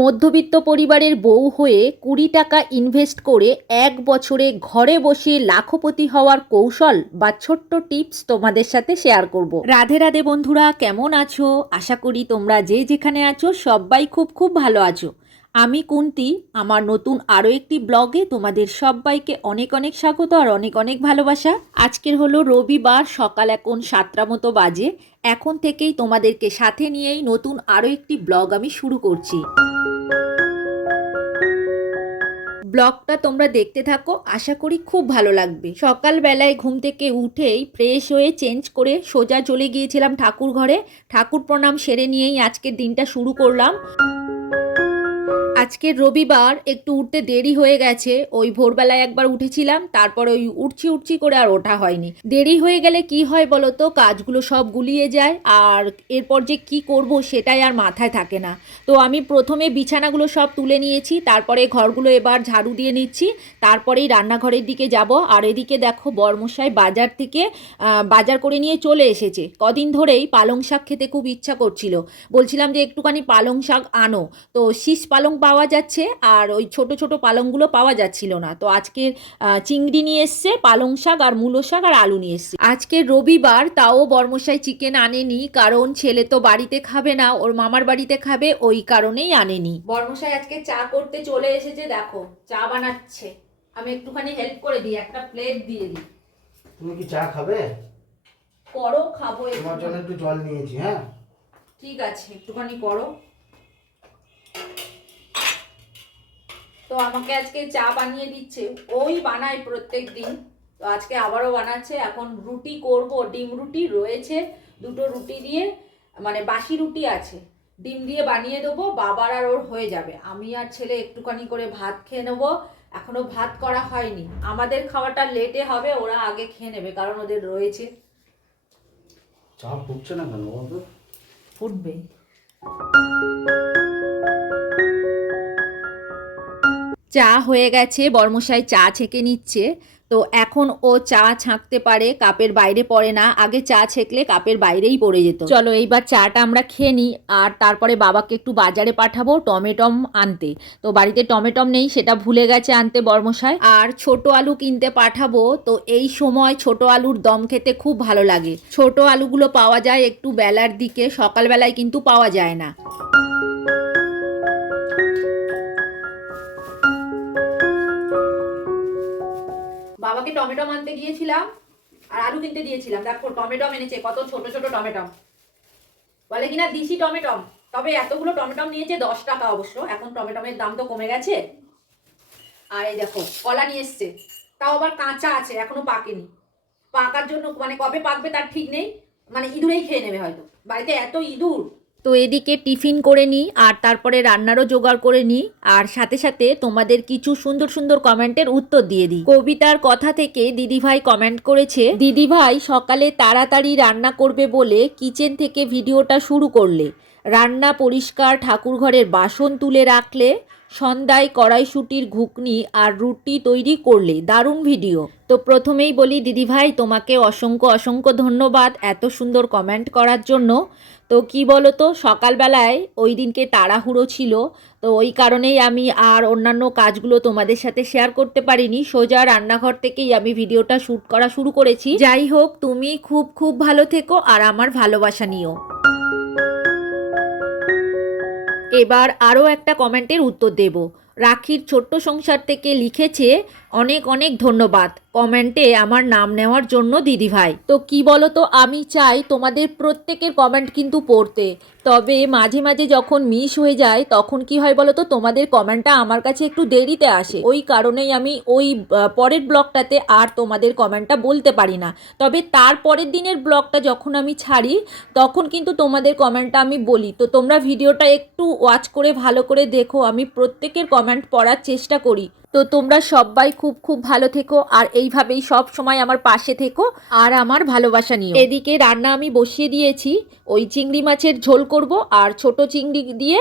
মধ্যবিত্ত পরিবারের বউ হয়ে কুড়ি টাকা ইনভেস্ট করে এক বছরে ঘরে বসে লাখপতি হওয়ার কৌশল বা ছোট্ট টিপস তোমাদের সাথে শেয়ার করব। রাধে রাধে বন্ধুরা, কেমন আছো? আশা করি তোমরা যে যেখানে আছো সবাই খুব খুব ভালো আছো। আমি কুন্তি, আমার নতুন আরও একটি ব্লগে তোমাদের সবাইকে অনেক অনেক স্বাগত আর অনেক অনেক ভালোবাসা। আজকের হলো রবিবার, সকাল এখন সাতটা মতো বাজে। এখন থেকেই তোমাদেরকে সাথে নিয়েই নতুন আরও একটি ব্লগ আমি শুরু করছি। ব্লগটা তোমরা দেখতে থাকো। আশা করি খুব ভালো লাগবে। সকালবেলায় ঘুম থেকে উঠেই ফ্রেশ হয়ে চেঞ্জ করে সোজা চলে গিয়েছিলাম ঠাকুর ঘরে। ঠাকুর প্রণাম সেরে নিয়েই আজকের দিনটা শুরু করলাম। আজকের রবিবার একটু উঠতে দেরি হয়ে গেছে। ওই ভোরবেলায় একবার উঠেছিলাম, তারপর ওই উঠছি উঠছি করে আর ওঠা হয়নি। দেরি হয়ে গেলে কি হয় বলো তো, কাজগুলো সব গুলিয়ে যায় আর এরপর যে কি করব সেটাই আর মাথায় থাকে না। তো আমি প্রথমে বিছানাগুলো সব তুলে নিয়েছি, তারপরে ঘরগুলো এবার ঝাড়ু দিয়ে নিচ্ছি, তারপরেই রান্নাঘরের দিকে যাব। আর এদিকে দেখো বর্মশাই বাজার থেকে বাজার করে নিয়ে চলে এসেছে। কদিন ধরেই পালং শাক খেতে খুব ইচ্ছা করছিল। বলছিলাম যে একটুখানি পালং শাক আনো। তো শীষ পালং পাওয়া যাচ্ছে আর ওই ছোট ছোট পালংগুলো পাওয়া যাচ্ছিল না। তো আজকে চিংড়ি নিয়ে এসছে পালং শাক আর মূলো শাক আর আলু নিয়ে এসছে। আজকে রবিবার তাও বর্মশাই চিকেন আনেনি কারণ ছেলে তো বাড়িতে খাবে না ওর মামার বাড়িতে খাবে ওই কারণেই আনেনি। বর্মশাই আজকে চা করতে চলে এসেছে দেখো চা বানাচ্ছে। আমি একটুখানি হেল্প করে দিই একটা প্লেট দিয়ে দিই। তুমি কি চা খাবে? করো খাব তোমার জন্য একটু জল নিয়েছি হ্যাঁ? ঠিক আছে একটুখানি করো। তো আমাকে আজকে চা বানিয়ে দিচ্ছে। ওই বানায় প্রত্যেক দিন। তো আজকে আবারও বানাচ্ছে। এখন রুটি করব। ডিম রুটি রয়েছে দুটো রুটি দিয়ে। মানে বাসি রুটি আছে। ডিম দিয়ে বানিয়ে দেবো। বাবার আর ওর হয়ে যাবে। আমি আর ছেলে একটুখানি করে ভাত খেয়ে নেব। এখনও ভাত করা হয়নি। আমাদের খাওয়াটা লেটে হবে। ওরা আগে খেয়ে নেবে কারণ ওদের রয়েছে। চা ফুটছে না কেন ফুটবে চা হয়ে গেছে, বর্মশাই চা ছেঁকে নিচ্ছে। তো এখন ও চা ছাঁকতে পারে, কাপের বাইরে পড়ে না। আগে চা ছেঁকলে কাপের বাইরেই পড়ে যেত। চলো এইবার চাটা আমরা খেয়ে নিই, আর তারপরে বাবাকে একটু বাজারে পাঠাবো টমেটম আনতে। তো বাড়িতে টমেটম নেই, সেটা ভুলে গেছে আনতে বর্মশাই। আর ছোট আলু কিনতে পাঠাবো, তো এই সময় ছোট আলুর দম খেতে খুব ভালো লাগে। ছোট আলুগুলো পাওয়া যায় একটু বেলার দিকে, সকালবেলায় কিন্তু পাওয়া যায় না। বাবাকে টমেটো আনতে গিয়েছিলাম, আর আলু কিনতে দিয়েছিলাম। দেখো টমেটম এনেছে, কত ছোট ছোট টমেটম বলে কিনা, দিশি টমেটম তবে এতগুলো টমেটম নিয়েছে, দশ টাকা অবশ্য। এখন টমেটমের দাম তো কমে গেছে। আর এই দেখো, কলা নিয়ে এসছে। তাও আবার কাঁচা আছে, এখনও পাকেনি। পাকার জন্য মানে কবে পাকবে তার ঠিক নেই। মানে ইঁদুরেই খেয়ে নেবে হয়তো। বাড়িতে এত ইঁদুর। তো এদিকে টিফিন করে নিই, আর তারপরে রান্নারও জোগাড় করে নিই, আর সাথে সাথে তোমাদের কিছু সুন্দর সুন্দর কমেন্টের উত্তর দিয়ে দিই। কবিতার কথা থেকে দিদিভাই কমেন্ট করেছে, দিদিভাই, সকালে তাড়াতাড়ি রান্না করবে বলে কিচেন থেকে ভিডিওটা শুরু করলে। রান্না পরিষ্কার ঠাকুর ঘরের বাসন তুলে রাখলে সন্ধ্যায় কড়াইশুটির ঘুগনি আর রুটি তৈরি করলে দারুণ ভিডিও। তো প্রথমেই বলি, দিদিভাই, তোমাকে অসংখ্য অসংখ্য ধন্যবাদ এত সুন্দর কমেন্ট করার জন্য। তো কি বলো তো সকালবেলায় ওই দিনকে তাড়াহুড়ো ছিল। তো ওই কারণেই আমি আর অন্যান্য কাজগুলো তোমাদের সাথে শেয়ার করতে পারিনি। সোজা রান্নাঘর থেকেই আমি ভিডিওটা শ্যুট করা শুরু করেছি। যাই হোক, তুমি খুব খুব ভালো থেকো আর আমার ভালোবাসা নিও। এবার আরও একটা কমেন্টের উত্তর দেব। রাখির ছোট্ট সংসার থেকে লিখেছে অনেক অনেক ধন্যবাদ। কমেন্টে আমার নাম নেওয়ার জন্য দিদিভাই। তো কি বলো তো আমি চাই তোমাদের প্রত্যেকের কমেন্ট কিন্তু পড়তে। তবে মাঝে মাঝে যখন মিস হয়ে যায়, তখন কি হয় বলো তো তোমাদের কমেন্টটা আমার কাছে একটু দেরিতে আসে। ওই কারণেই আমি ওই পরের ব্লগটাতে আর তোমাদের কমেন্টটা বলতে পারি না। তবে তার পরের দিনের ব্লগটা যখন আমি ছাড়ি, তখন কিন্তু তোমাদের কমেন্টটা আমি বলি। তো তোমরা ভিডিওটা একটু ওয়াচ করে, ভালো করে দেখো। আমি প্রত্যেকের কমেন্ট পড়ার চেষ্টা করি। তো তোমরা সবাই খুব খুব ভালো থেকো আর এইভাবেই সব সময় আমার পাশে থেকো আর আমার ভালোবাসা নিও। এদিকে রান্না আমি বসিয়ে দিয়েছি, ওই চিংড়ি মাছের ঝোল করব আর ছোট চিংড়ি দিয়ে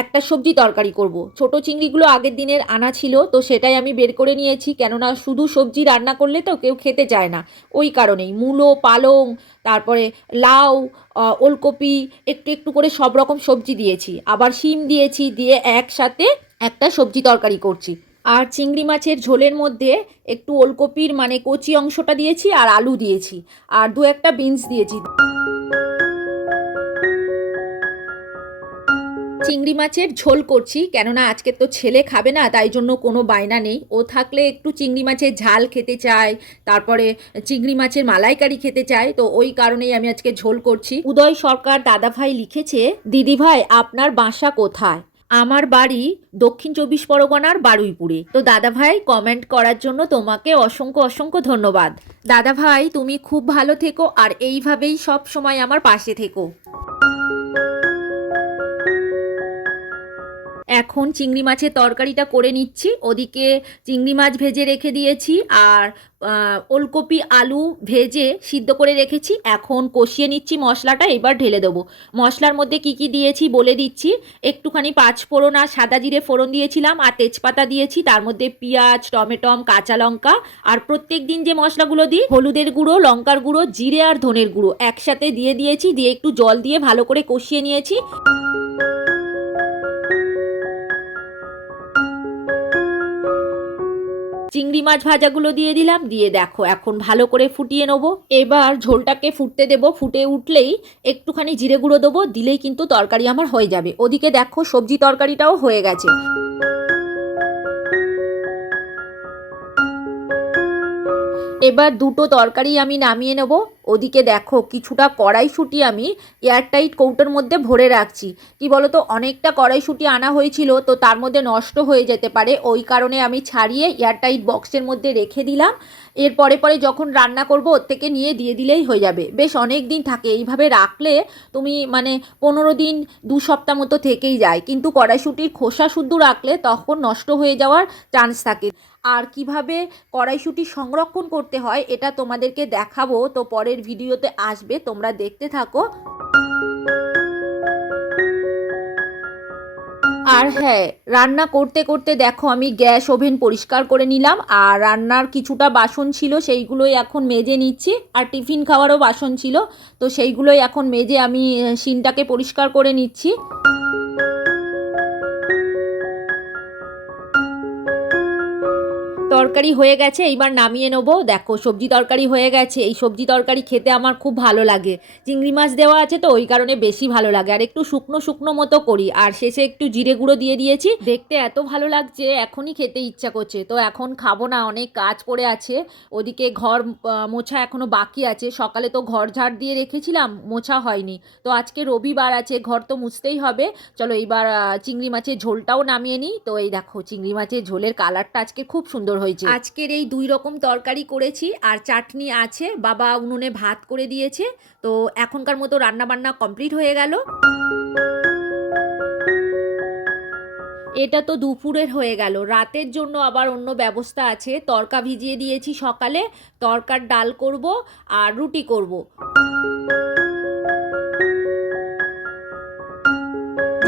একটা সবজি তরকারি করব। ছোট চিংড়িগুলো আগের দিনের আনা ছিল, তো সেটাই আমি বের করে নিয়েছি, কেননা শুধু সবজি রান্না করলে তো কেউ খেতে চায় না। ওই কারণেই মূলো, পালং, তারপরে লাউ ওলকপি, একটু একটু করে সব রকম সবজি দিয়েছি। আবার শিম দিয়েছি, দিয়ে একসাথে একটা সবজি তরকারি করছি। আর চিংড়ি মাছের ঝোলের মধ্যে একটু ওলকপির মানে কচি অংশটা দিয়েছি আর আলু দিয়েছি। আর দু একটা বিনস দিয়েছি। চিংড়ি মাছের ঝোল করছি, কেননা আজকে তো ছেলে খাবে না, তাই জন্য কোনো বায়না নেই। ও থাকলে একটু চিংড়ি মাছের ঝাল খেতে চায়, তারপরে চিংড়ি মাছের মালাইকারি খেতে চায়, তো ওই কারণেই আমি আজকে ঝোল করছি। উদয় সরকার দাদাভাই লিখেছে, দিদিভাই, আপনার বাসা কোথায়? আমার বাড়ি দক্ষিণ চব্বিশ পরগনার বারুইপুরে। তো দাদা ভাই কমেন্ট করার জন্য তোমাকে অসংখ্য অসংখ্য ধন্যবাদ। দাদা ভাই, তুমি খুব ভালো থেকো আর এইভাবেই সব সময় আমার পাশে থেকো। এখন চিংড়ি মাছের তরকারিটা করে নিচ্ছি। ওদিকে চিংড়ি মাছ ভেজে রেখে দিয়েছি আর ওলকপি, আলু ভেজে সিদ্ধ করে রেখেছি। এখন কষিয়ে নিচ্ছি মশলাটা, এবার ঢেলে দেবো। মশলার মধ্যে কি কি দিয়েছি বলে দিচ্ছি। একটুখানি পাঁচ ফোড়ন আর সাদা জিরে ফোড়ন দিয়েছিলাম আর তেজপাতা দিয়েছি। তার মধ্যে পেঁয়াজ, টমেটম, কাঁচা লঙ্কা আর প্রত্যেক দিন যে মশলাগুলো দিই, হলুদের গুঁড়ো, লঙ্কার গুঁড়ো, জিরে আর ধনের গুঁড়ো একসাথে দিয়ে দিয়েছি। দিয়ে একটু জল দিয়ে ভালো করে কষিয়ে নিয়েছি। চিংড়ি মাছ ভাজাগুলো দিয়ে দিলাম, দিয়ে দেখো এখন ভালো করে ফুটিয়ে নেব। এবার ঝোলটাকে ফুটতে দেবো, ফুটে উঠলেই একটুখানি জিরে গুঁড়ো দেবো, দিলেই কিন্তু তরকারি আমার হয়ে যাবে। ওদিকে দেখো সবজি তরকারিটাও হয়ে গেছে। এবার দুটো তরকারি আমি নামিয়ে নেব। ওদিকে দেখো, কিছুটা কড়াইশুঁটি আমি এয়ারটাইট কৌটোর মধ্যে ভরে রাখছি। কি বলতো, অনেকটা কড়াইশুঁটি আনা হয়েছিল, তো তার মধ্যে নষ্ট হয়ে যেতে পারে। ওই কারণে আমি ছাড়িয়ে এয়ারটাইট বক্সের মধ্যে রেখে দিলাম। এর পরে পরে যখন রান্না করব, ওর থেকে নিয়ে দিয়ে দিলেই হয়ে যাবে। বেশ অনেক দিন থাকে, এইভাবে রাখলে তুমি মানে পনেরো দিন, দু সপ্তাহ মতো থেকেই যায়। কিন্তু কড়াইশুঁটির খোসা শুদ্ধ রাখলে তখন নষ্ট হয়ে যাওয়ার চান্স থাকে। আর কীভাবে কড়াইশুঁটি সংরক্ষণ করতে হয় এটা তোমাদেরকে দেখাবো। তো পরের ভিডিওতে আসবে, তোমরা দেখতে থাকো। আর হ্যাঁ রান্না করতে করতে দেখো আমি গ্যাস ওভেন পরিষ্কার করে নিলাম। আর রান্নার কিছুটা বাসন ছিল, সেইগুলোই এখন মেজে নিচ্ছি। আর টিফিন খাওয়ারও বাসন ছিল, তো সেইগুলোই এখন মেজে আমি সিনটাকে পরিষ্কার করে নিচ্ছি। তরকারি হয়ে গেছে, এইবার নামিয়ে নেব। দেখো, সবজি তরকারি হয়ে গেছে। এই সবজি তরকারি খেতে আমার খুব ভালো লাগে। চিংড়ি মাছ দেওয়া আছে তো, ওই কারণে বেশি ভালো লাগে। আর একটু শুকনো শুকনো মতো করি। আর শেষে একটু জিরে গুঁড়ো দিয়ে দিয়েছি। দেখতে এত ভালো লাগছে, এখনই খেতে ইচ্ছা করছে। তো এখন খাব না, অনেক কাজ পড়ে আছে। ওদিকে ঘর মোছা এখনও বাকি আছে। সকালে তো ঘর ঝাড় দিয়ে রেখেছিলাম, মোছা হয়নি। তো আজকে রবিবার আছে, ঘর তো মুছতেই হবে। চলো এইবার চিংড়ি মাছের ঝোলটাও নামিয়ে নিই। তো এই দেখো, চিংড়ি মাছের ঝোলের কালারটা আজকে খুব সুন্দর হয়েছে। আজকের এই দুই রকম তরকারি করেছি, আর চাটনি আছে, বাবা উনুনে ভাত করে দিয়েছে, তো এখনকার মতো রান্না বান্না কমপ্লিট হয়ে গেল। এটা তো দুপুরের হয়ে গেল, রাতের জন্য আবার অন্য ব্যবস্থা আছে, তরকা ভিজিয়ে দিয়েছি সকালে, তরকার ডাল করব আর রুটি করব।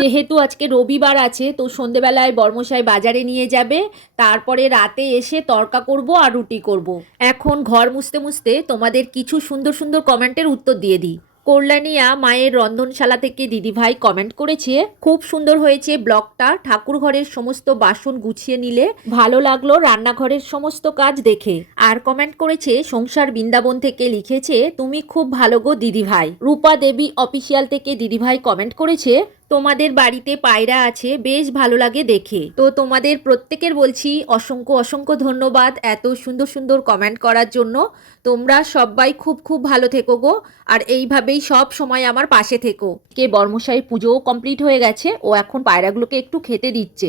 যেহেতু আজকে রবিবার আছে, তো সন্ধেবেলায় বর্মশাই বাজারে নিয়ে যাবে। তারপরে রাতে এসে তরকা করব আর রুটি করব। এখন ঘর মুছতে মুছতে তোমাদের কিছু সুন্দর সুন্দর কমেন্টের উত্তর দিয়ে দিই। কল্যাণিয়া মায়ের রন্ধনশালা থেকে দিদিভাই কমেন্ট করেছে, খুব সুন্দর হয়েছে ব্লগটা। ঠাকুর ঘরের সমস্ত বাসন গুছিয়ে নিলে ভালো লাগল রান্নাঘরের সমস্ত কাজ দেখে। আর কমেন্ট করেছে, সংসার বৃন্দাবন থেকে লিখেছে, তুমি খুব ভালো গো দিদিভাই। রূপা দেবী অফিসিয়াল থেকে দিদিভাই কমেন্ট করেছে তোমাদের বাড়িতে পায়রা আছে, বেশ ভালো লাগে দেখে। তো তোমাদের প্রত্যেকের বলছি অসংখ্য অসংখ্য ধন্যবাদ এত সুন্দর সুন্দর কমেন্ট করার জন্য। তোমরা সবাই খুব খুব ভালো থেকো গো, আর এইভাবেই সব সময় আমার পাশে থেকো। কে বর্মশাই পুজোও কমপ্লিট হয়ে গেছে, ও এখন পায়রাগুলোকে একটু খেতে দিচ্ছে।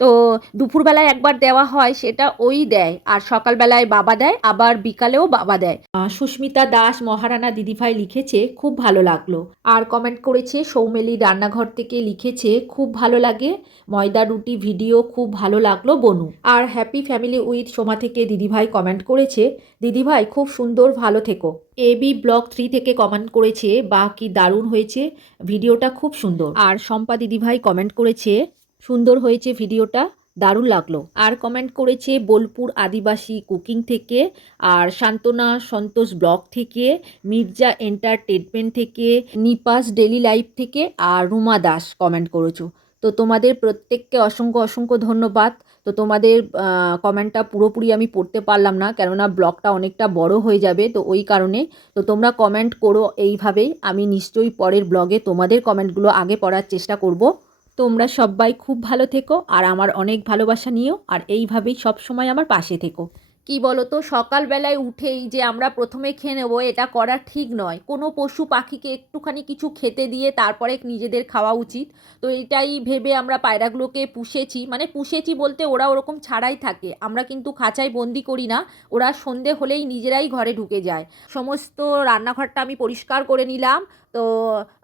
তো দুপুরবেলায় একবার দেওয়া হয়, সেটা ওই দেয়, আর সকালবেলায় বাবা দেয়, আবার বিকালেও বাবা দেয়। সুস্মিতা দাস মহারানা দিদিভাই লিখেছে, খুব ভালো লাগল। আর কমেন্ট করেছে সৌমেলি রান্নাঘর থেকে থেকে লিখেছে, খুব ভালো লাগে। ময়দা, রুটি, ভিডিও, খুব ভালো লাগল বনু। আর হ্যাপি ফ্যামিলি উইথ সোমা থেকে দিদিভাই কমেন্ট করেছে, দিদিভাই, খুব সুন্দর, ভালো থেকো। এবি ব্লক থ্রি থেকে কমেন্ট করেছে, বা কি দারুণ হয়েছে, ভিডিওটা খুব সুন্দর। আর শম্পা দিদিভাই কমেন্ট করেছে, সুন্দর হয়েছে ভিডিওটা। দারুণ লাগল। আর কমেন্ট করেছে বোলপুর আদিবাসী কুকিং থেকে, আর সান্ত্বনা সন্তোষ ব্লগ থেকে, মির্জা এন্টারটেনমেন্ট থেকে, নিপাস ডেলি লাইফ থেকে, আর রুমা দাস কমেন্ট করেছ। তো তোমাদের প্রত্যেককে অসংখ্য অসংখ্য ধন্যবাদ। তো তোমাদের কমেন্টটা পুরোপুরি আমি পড়তে পারলাম না, কেননা ব্লগটা অনেকটা বড় হয়ে যাবে, তো ওই কারণে। তো তোমরা কমেন্ট করো এইভাবেই, আমি নিশ্চয়ই পরের ব্লগে তোমাদের কমেন্টগুলো আগে পড়ার চেষ্টা করব। তোমরা সবাই খুব ভালো থেকো আর আমার অনেক ভালোবাসা নিও আর এইভাবেই সব সময় আমার পাশে থেকো। কি বলো তো সকালবেলায় উঠেই যে আমরা প্রথমে খেয়ে নেব, এটা করা ঠিক নয়। কোনো পশু পাখিকে একটুখানি কিছু খেতে দিয়ে তারপরে নিজেদের খাওয়া উচিত। তো এটাই ভেবে আমরা পায়রাগুলোকে পুষেছি। মানে পুষেছি বলতে ওরা ওরকম ছাড়াই থাকে। আমরা কিন্তু খাঁচায় বন্দি করি না। ওরা সন্ধে হলেই নিজেরাই ঘরে ঢুকে যায়। সমস্ত রান্নাঘরটা আমি পরিষ্কার করে নিলাম। তো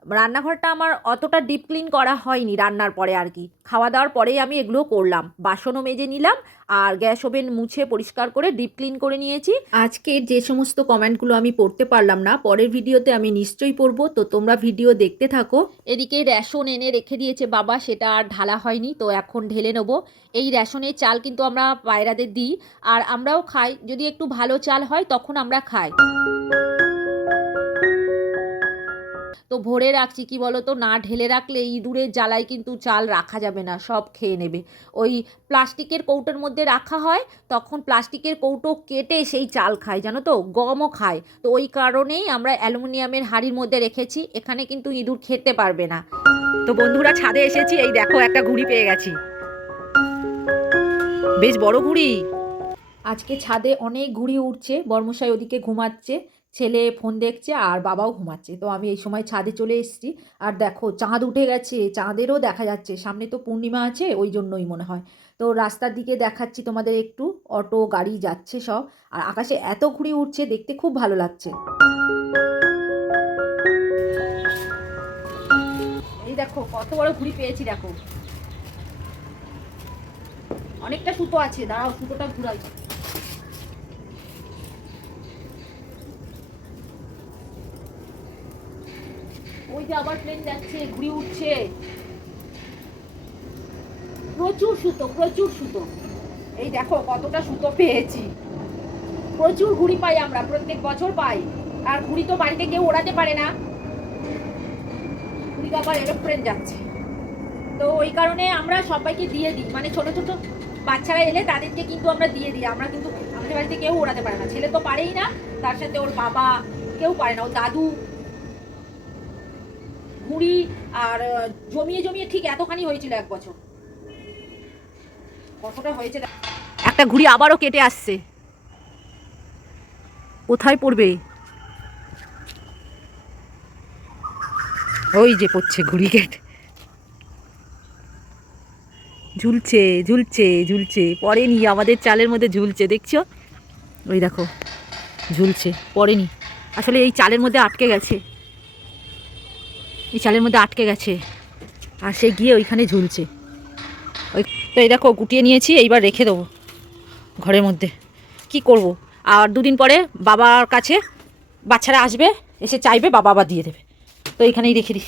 রান্নাঘরটা আমার অতটা ডিপ ক্লিন করা হয়নি রান্নার পরে আর কি। খাওয়া দাওয়ার পরেই আমি এগুলো করলাম। বাসনও মেজে নিলাম আর গ্যাস ওভেন মুছে পরিষ্কার করে ডিপ ক্লিন করে নিয়েছি। আজকে যে সমস্ত কমেন্টগুলো আমি পড়তে পারলাম না, পরের ভিডিওতে আমি নিশ্চয়ই পড়ব। তো তোমরা ভিডিও দেখতে থাকো। এদিকে রেশন এনে রেখে দিয়েছে বাবা, সেটা আর ঢালা হয়নি, তো এখন ঢেলে নেব। এই রেশনের চাল কিন্তু আমরা পায়রাদের দিই, আর আমরাও খাই। যদি একটু ভালো চাল হয়, তখন আমরা খাই। তো ভরে রাখছি, কি বলো তো না ঢেলে রাখলে ইঁদুরের জ্বালায় কিন্তু চাল রাখা যাবে না, সব খেয়ে নেবে। ওই প্লাস্টিকের কৌটোর মধ্যে রাখা হয়, তখন প্লাস্টিকের কৌটো কেটে সেই চাল খায়, জানো তো? গমও খায়। তো ওই কারণেই আমরা অ্যালুমিনিয়ামের হাঁড়ির মধ্যে রেখেছি, এখানে কিন্তু ইঁদুর খেতে পারবে না। তো বন্ধুরা, ছাদে এসেছি, এই দেখো একটা ঘুড়ি পেয়ে গেছি। বেশ বড় ঘুড়ি। আজকে ছাদে অনেক ঘুড়ি উঠছে বর্মশাই ওদিকে ঘুমাচ্ছে। ছেলে ফোন দেখছে আর বাবাও ঘুমাচ্ছে। তো আমি এই সময় ছাদে চলে এসেছি। আর দেখো, চাঁদ উঠে গেছে, চাঁদেরও দেখা যাচ্ছে। সামনে তো পূর্ণিমা আছে, ওই জন্যই মনে হয়। তো রাস্তার দিকে দেখাচ্ছি তোমাদের একটু। অটো, গাড়ি যাচ্ছে সব। আর আকাশে এত ঘুড়ি উঠছে দেখতে খুব ভালো লাগছে। এই দেখো, কত বড় ঘুড়ি পেয়েছি, দেখো। অনেকটা সুতো আছে, দাঁড়াও, সুতোটা ঘুরাই। ওই যে আবার প্লেন যাচ্ছে, ঘুড়ি উঠছে। প্রচুর সুতো প্রচুর সুতো। এই দেখো কতটা সুতো পেয়েছি। প্রচুর ঘুড়ি পাই আমরা, প্রত্যেক বছর পাই। আর ঘুড়ি তো বাড়িতে কেউ ওড়াতে পারে না। ঘুড়ি আবার এরোপ্লেন যাচ্ছে। তো ওই কারণে আমরা সবাইকে দিয়ে দিই। মানে ছোট ছোট বাচ্চারা এলে তাদেরকে কিন্তু আমরা দিয়ে দিই। আমরা কিন্তু আমাদের বাড়িতে কেউ ওড়াতে পারে না। ছেলে তো পারেই না, তার সাথে ওর বাবা কেউ পারে না। ওর দাদু ঘুড়ি আর জমিয়ে জমিয়ে ঠিক এতখানি হয়েছিল এক বছর। কতটা হয়েছে একটা ঘুড়ি আবারও কেটে আসছে। কোথায় পড়বে? ওই যে পড়ছে ঘুড়ি কেটে। ঝুলছে ঝুলছে ঝুলছে। পড়েনি, আমাদের চালের মধ্যে ঝুলছে, দেখছ? ওই দেখো, ঝুলছে, পড়েনি। আসলে এই চালের মধ্যে আটকে গেছে। এই চালের মধ্যে আটকে গেছে। আর সে গিয়ে ওইখানে ঝুলছে। ওই তো এই দেখো, গুটিয়ে নিয়েছি, এইবার রেখে দেবো ঘরের মধ্যে। কি করব? আর দুদিন পরে বাবার কাছে বাচ্চারা আসবে, এসে চাইবে বাবা আবার দিয়ে দেবে। তো এইখানেই রেখে দিই।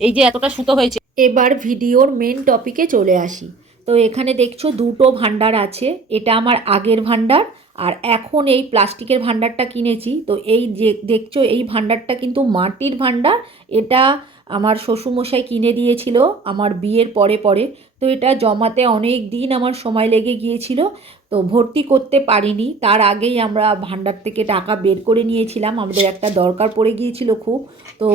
এই যে এতটা সুতো হয়েছে। এবার ভিডিওর মেন টপিকে চলে আসি। তো এখানে দেখছ দুটো ভান্ডার আছে। এটা আমার আগের ভান্ডার আর এখন এই প্লাস্টিকের ভাণ্ডারটা কিনেছি, তো এই যে দেখছ, এই ভাণ্ডারটা কিন্তু মাটির ভাণ্ডার, এটা আমার শ্বশুরমশাই কিনে দিয়েছিল, আমার বিয়ের পরে পরে, তো এটা জমাতে অনেক দিন আমার সময় লেগে গিয়েছিল তো ভর্তি করতে পারিনি। তার আগেই আমরা ভান্ডার থেকে টাকা বের করে নিয়েছিলাম। আমাদের একটা দরকার পড়ে গিয়েছিল খুব, তো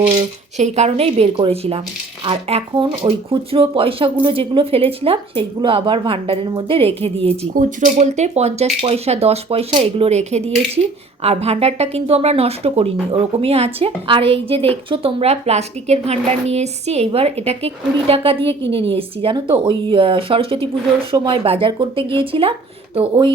সেই কারণেই বের করেছিলাম। আর এখন ওই খুচরো পয়সাগুলো যেগুলো ফেলেছিলাম, সেইগুলো আবার ভান্ডারের মধ্যে রেখে দিয়েছি। খুচরো বলতে পঞ্চাশ পয়সা, দশ পয়সা এগুলো রেখে দিয়েছি। আর ভান্ডারটা কিন্তু আমরা নষ্ট করিনি, ওরকমই আছে। আর এই যে দেখছ তোমরা, প্লাস্টিকের ভান্ডার নিয়ে এসেছি, এইবার এটাকে কুড়ি টাকা দিয়ে কিনে নিয়ে এসেছি, জানো তো? ওই সরস্বতী পুজোর সময় বাজার করতে গিয়েছিলাম, তো ওই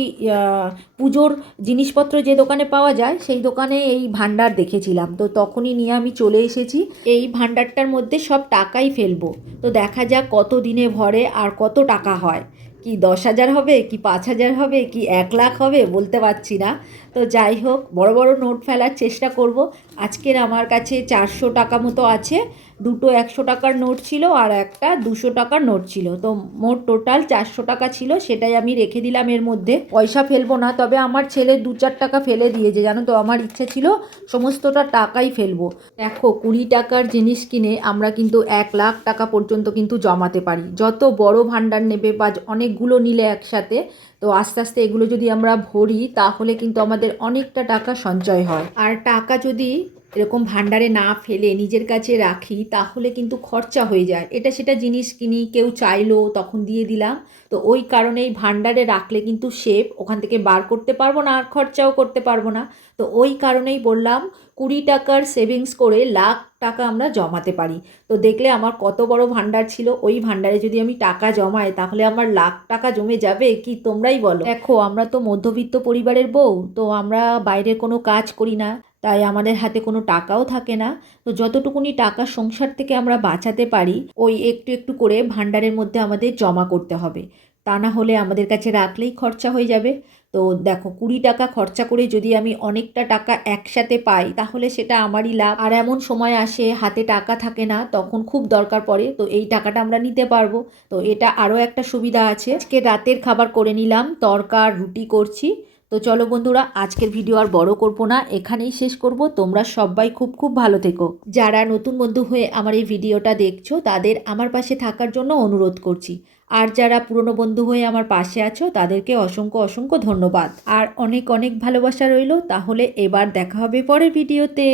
পুজোর জিনিসপত্র যে দোকানে পাওয়া যায়, সেই দোকানে এই ভান্ডার দেখেছিলাম। তো তখনই নিয়ে আমি চলে এসেছি, এই ভান্ডারটার মধ্যে সব টাকাই ফেলব। তো দেখা যাক কত দিনে ভরে আর কত টাকা হয়। কি দশ হাজার হবে, কি পাঁচ হাজার হবে, কি এক লাখ হবে, বলতে পারছি না। তো যাই হোক, বড় বড় নোট ফেলার চেষ্টা করব। আজকের আমার কাছে চারশো টাকা মতো আছে। দুটো একশো টাকার নোট ছিল আর একটা দুশো টাকার নোট ছিল। তো মোট টোটাল চারশো টাকা ছিল, সেটাই আমি রেখে দিলাম এর মধ্যে। পয়সা ফেলব না, তবে আমার ছেলে দু চার টাকা ফেলে দিয়েছে, জানো তো, আমার ইচ্ছে ছিল সমস্তটা টাকাই ফেলব। দেখো, কুড়ি টাকার জিনিস কিনে আমরা কিন্তু এক লাখ টাকা পর্যন্ত কিন্তু জমাতে পারি। যত বড় ভাণ্ডার নেবে বা অনেকগুলো নিলে একসাথে তো আস্তে আস্তে এগুলো যদি আমরা ভরি, তাহলে কিন্তু আমাদের অনেকটা টাকা সঞ্চয় হয়। আর টাকা যদি এরকম ভাণ্ডারে না ফেলে নিজের কাছে রাখি, তাহলে কিন্তু খরচা হয়ে যায়। এটা সেটা জিনিস কিনি, কেউ চাইলো, তখন দিয়ে দিলাম। তো ওই কারণেই ভাণ্ডারে রাখলে কিন্তু শেপ ওখান থেকে বার করতে পারব না আর খরচাও করতে পারব না। তো ওই কারণেই বললাম, কুড়ি টাকার সেভিংস করে লাখ টাকা আমরা জমাতে পারি। তো দেখলে আমার কত বড় ভাণ্ডার ছিল, ওই ভাণ্ডারে যদি আমি টাকা জমাই, তাহলে আমার লাখ টাকা জমে যাবে কি তোমরাই বলো? দেখো, আমরা তো মধ্যবিত্ত পরিবারের বউ, তো আমরা বাইরের কোনো কাজ করি না। তাই আমাদের হাতে কোনো টাকাও থাকে না। তো যতটুকুনি টাকা সংসার থেকে আমরা বাঁচাতে পারি, ওই একটু একটু করে ভাণ্ডারের মধ্যে আমাদের জমা করতে হবে। তা না হলে আমাদের কাছে রাখলেই খরচা হয়ে যাবে। তো দেখো, কুড়ি টাকা খরচা করে যদি আমি অনেকটা টাকা একসাথে পাই, তাহলে সেটা আমারই লাভ। আর এমন সময় আসে, হাতে টাকা থাকে না, তখন খুব দরকার পড়ে। তো এই টাকাটা আমরা নিতে পারব। তো এটা আরও একটা সুবিধা আছে। আজকে রাতের খাবার করে নিলাম তরকা রুটি করছি। তো চলো বন্ধুরা, আজকের ভিডিও আর বড় করব না, এখানেই শেষ করব। তোমরা সবাই খুব খুব ভালো থেকো। যারা নতুন বন্ধু হয়ে আমার এই ভিডিওটা দেখছ, তাদের আমার পাশে থাকার জন্য অনুরোধ করছি। আর যারা পুরনো বন্ধু হয়ে আমার পাশে আছো, তাদেরকে অসংখ্য অসংখ্য ধন্যবাদ। আর অনেক অনেক ভালোবাসা রইল, তাহলে এবার দেখা হবে পরের ভিডিওতে